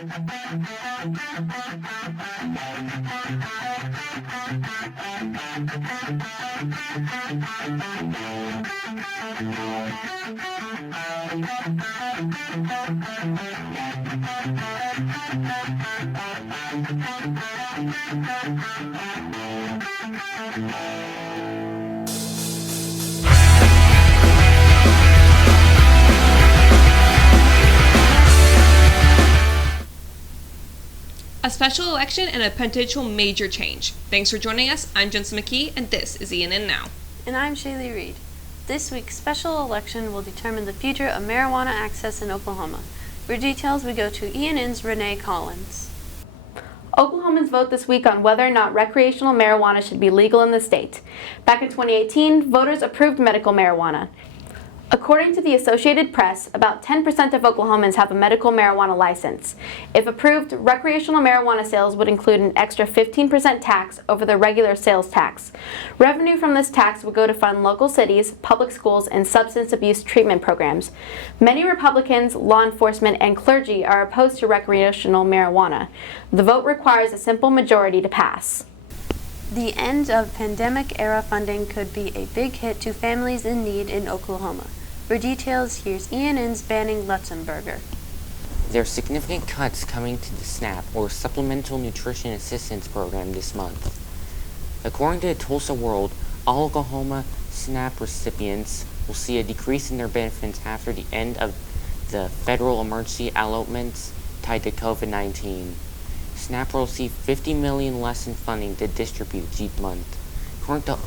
special election and a potential major change. Thanks for joining us. I'm Jensen McKee, and this is ENN Now. And I'm Shaylee Reed. This week's special election will determine the future of marijuana access in Oklahoma. For details, we go to ENN's Renee Collins. Oklahomans vote this week on whether or not recreational marijuana should be legal in the state. Back in 2018, voters approved medical marijuana. According to the Associated Press, about 10% of Oklahomans have a medical marijuana license. If approved, recreational marijuana sales would include an extra 15% tax over the regular sales tax. Revenue from this tax would go to fund local cities, public schools, and substance abuse treatment programs. Many Republicans, law enforcement, and clergy are opposed to recreational marijuana. The vote requires a simple majority to pass. The end of pandemic-era funding could be a big hit to families in need in Oklahoma. For details, here's ENN's Banning Lutzenberger. There are significant cuts coming to the SNAP, or Supplemental Nutrition Assistance Program, this month. According to the Tulsa World, all Oklahoma SNAP recipients will see a decrease in their benefits after the end of the federal emergency allotments tied to COVID-19. SNAP will receive $50 million less in funding to distribute each month. According to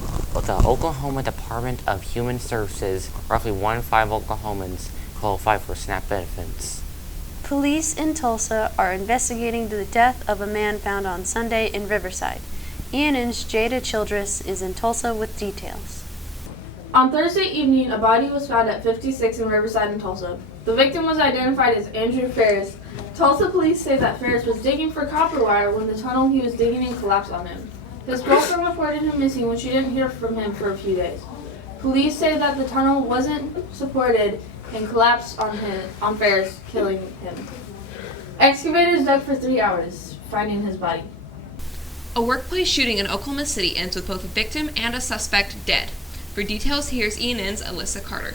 the Oklahoma Department of Human Services, roughly 1 in 5 Oklahomans qualify for SNAP benefits. Police in Tulsa are investigating the death of a man found on Sunday in Riverside. ENN's Jada Childress is in Tulsa with details. On Thursday evening, a body was found at 56 in Riverside in Tulsa. The victim was identified as Andrew Ferris. Tulsa police say that Ferris was digging for copper wire when the tunnel he was digging in collapsed on him. His girlfriend reported him missing when she didn't hear from him for a few days. Police say that the tunnel wasn't supported and collapsed on Ferris, killing him. Excavators dug for 3 hours, finding his body. A workplace shooting in Oklahoma City ends with both a victim and a suspect dead. For details, here's ENN's Alyssa Carter.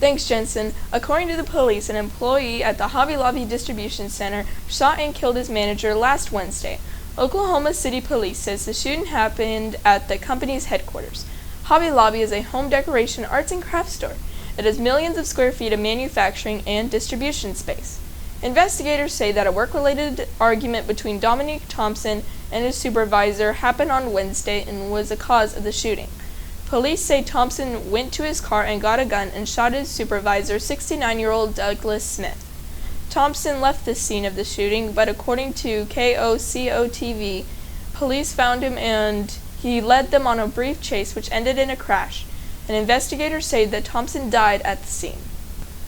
Thanks, Jensen. According to the police, an employee at the Hobby Lobby Distribution Center shot and killed his manager last Wednesday. Oklahoma City Police says the shooting happened at the company's headquarters. Hobby Lobby is a home decoration, arts, and crafts store. It has millions of square feet of manufacturing and distribution space. Investigators say that a work-related argument between Dominique Thompson and his supervisor happened on Wednesday and was the cause of the shooting. Police say Thompson went to his car and got a gun and shot his supervisor, 69-year-old Douglas Smith. Thompson left the scene of the shooting, but according to KOCO-TV, police found him and he led them on a brief chase which ended in a crash. And investigators say that Thompson died at the scene.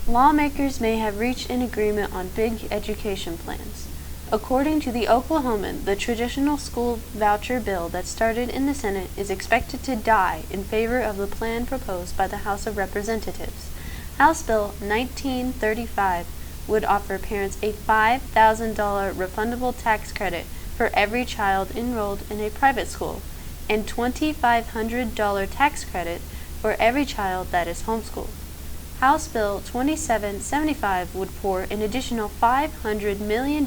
Lawmakers may have reached an agreement on big education plans. According to the Oklahoman, the traditional school voucher bill that started in the Senate is expected to die in favor of the plan proposed by the House of Representatives. House Bill 1935 would offer parents a $5,000 refundable tax credit for every child enrolled in a private school and $2,500 tax credit for every child that is homeschooled. House Bill 2775 would pour an additional $500 million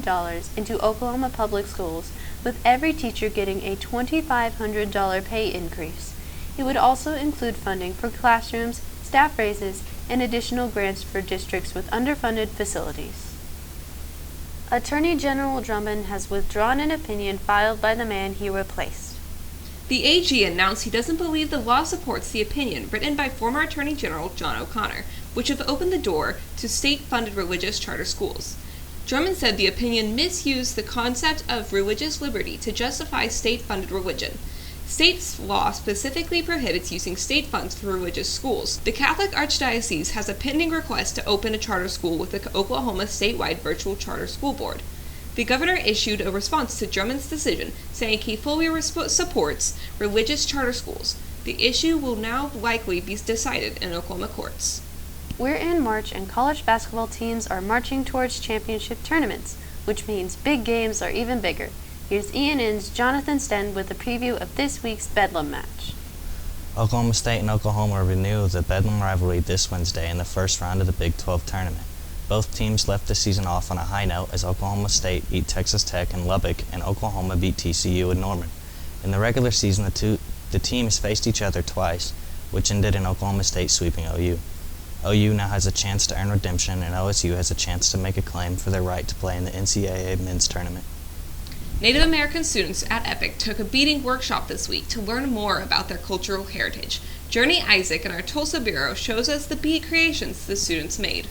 into Oklahoma public schools, with every teacher getting a $2,500 pay increase. It would also include funding for classrooms, staff raises, and additional grants for districts with underfunded facilities. Attorney General Drummond has withdrawn an opinion filed by the man he replaced. The AG announced he doesn't believe the law supports the opinion written by former Attorney General John O'Connor, which have opened the door to state-funded religious charter schools. Drummond said the opinion misused the concept of religious liberty to justify state-funded religion. State law specifically prohibits using state funds for religious schools. The Catholic Archdiocese has a pending request to open a charter school with the Oklahoma statewide virtual charter school board. The governor issued a response to Drummond's decision, saying he fully supports religious charter schools. The issue will now likely be decided in Oklahoma courts. We're in March and college basketball teams are marching towards championship tournaments, which means big games are even bigger. Here's ENN's Jonathan Sten with a preview of this week's Bedlam match. Oklahoma State and Oklahoma renew the Bedlam rivalry this Wednesday in the first round of the Big 12 tournament. Both teams left the season off on a high note as Oklahoma State beat Texas Tech in Lubbock and Oklahoma beat TCU in Norman. In the regular season, the teams faced each other twice, which ended in Oklahoma State sweeping OU. OU now has a chance to earn redemption, and OSU has a chance to make a claim for their right to play in the NCAA men's tournament. Native American students at EPIC took a beading workshop this week to learn more about their cultural heritage. Journey Isaac in our Tulsa Bureau shows us the bead creations the students made.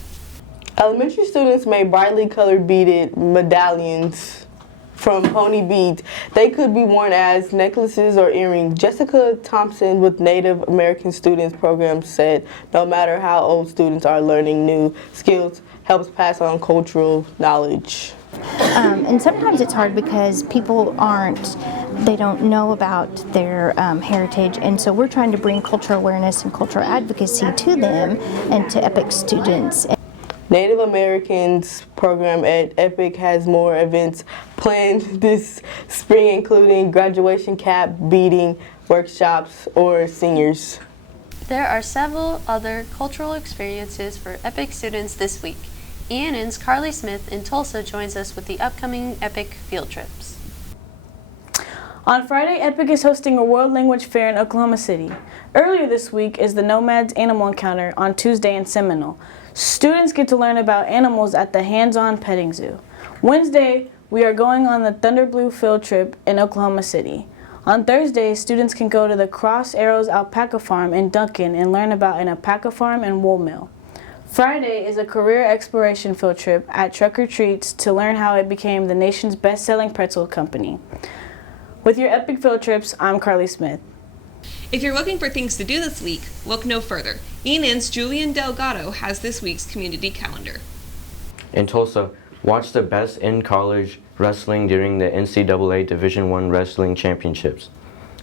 Elementary students made brightly colored beaded medallions from pony beads. They could be worn as necklaces or earrings. Jessica Thompson with Native American Students Program said no matter how old students are, learning new skills helps pass on cultural knowledge. And sometimes it's hard because people they don't know about their heritage, and so we're trying to bring cultural awareness and cultural advocacy to them and to EPIC students. Native Americans program at EPIC has more events planned this spring, including graduation cap beading workshops or singers. There are several other cultural experiences for EPIC students this week. ENN's Carly Smith in Tulsa joins us with the upcoming EPIC field trips. On Friday, EPIC is hosting a World Language Fair in Oklahoma City. Earlier this week is the Nomads Animal Encounter on Tuesday in Seminole. Students get to learn about animals at the Hands-On Petting Zoo. Wednesday, we are going on the Thunder Blue field trip in Oklahoma City. On Thursday, students can go to the Cross Arrows Alpaca Farm in Duncan and learn about an alpaca farm and wool mill. Friday is a career exploration field trip at Trucker Treats to learn how it became the nation's best-selling pretzel company. With your EPIC field trips, I'm Carly Smith. If you're looking for things to do this week, look no further. ENN's Julian Delgado has this week's community calendar. In Tulsa, watch the best in college wrestling during the NCAA Division I Wrestling Championships.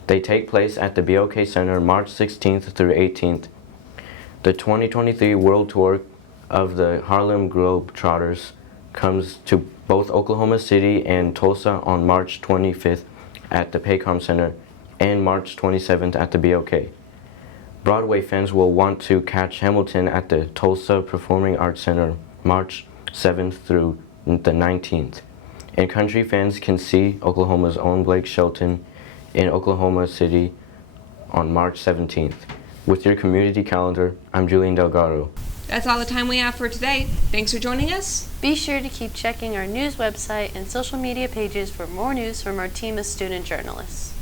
They take place at the BOK Center March 16th through 18th. The 2023 World Tour of the Harlem Globetrotters comes to both Oklahoma City and Tulsa on March 25th at the Paycom Center and March 27th at the BOK. Broadway fans will want to catch Hamilton at the Tulsa Performing Arts Center March 7th through the 19th. And country fans can see Oklahoma's own Blake Shelton in Oklahoma City on March 17th. With your community calendar, I'm Julian Delgado. That's all the time we have for today. Thanks for joining us. Be sure to keep checking our news website and social media pages for more news from our team of student journalists.